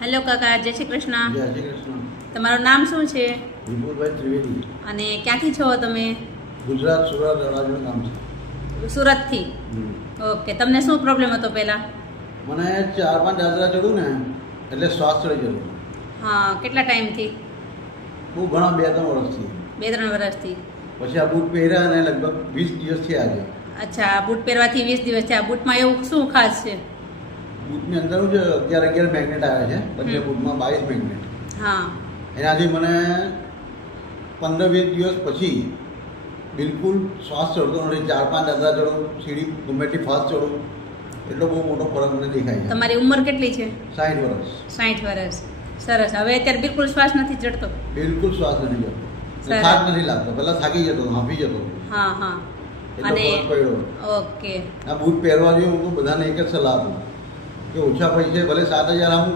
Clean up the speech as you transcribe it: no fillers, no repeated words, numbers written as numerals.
Hello કાકા, જય શ્રી કૃષ્ણ. જય શ્રી કૃષ્ણ. તમારું નામ શું છે વિપુલભાઈ ત્રિવેદી. અને ક્યાંથી છો તમે? ગુજરાત સુરત અડાજણ ગામ છે. સુરતથી. ઓકે, તમને શું પ્રોબ્લેમ હતો પહેલાં? મને 4-5 દાદરા ચડ્યું ને એટલે શ્વાસ ચડી જતો. હા, કેટલા ટાઈમથી? હું ઘણા 2-3 વર્ષથી. 2-3 વર્ષથી. પછી આ બૂટ પહેર્યા અને લગભગ 20 દિવસ થયા આજે. અચ્છા, બૂટ પહેરવાથી 20 દિવસ થયા. બૂટમાં એવું શું ખાસ છે? બૂટની અંદર હું છે 11 મેગ્નેટ આવે છે, બંને બૂટમાં 22 મેગ્નેટ. હા. એનાથી મને 15-20 દિવસ પછી બિલકુલ શ્વાસ ચડતો નથી. 4-5 દાદરા ચડું, સીડી ગમે એટલી ફાસ્ટ ચડું, એટલો બહુ મોટો ફરક મને દેખાય છે. તમારી ઉંમર કેટલી છે? 60 વર્ષ. 60 વર્ષ. સરસ. હવે અત્યારે બિલકુલ શ્વાસ નથી ચડતો? બિલકુલ શ્વાસ નથી જતો. સરસ. થાક નથી લાગતો. પહેલાં થાકી જતો, હાંફી જતો. હા હા. એટલો અને ફરક પડ્યો. ઓકે. આ બૂટ પહેરવા જોઈએ હું તો બધાને એક જ સલાહ આપું કે ઓછા પૈસે ભલે 7,000 આપું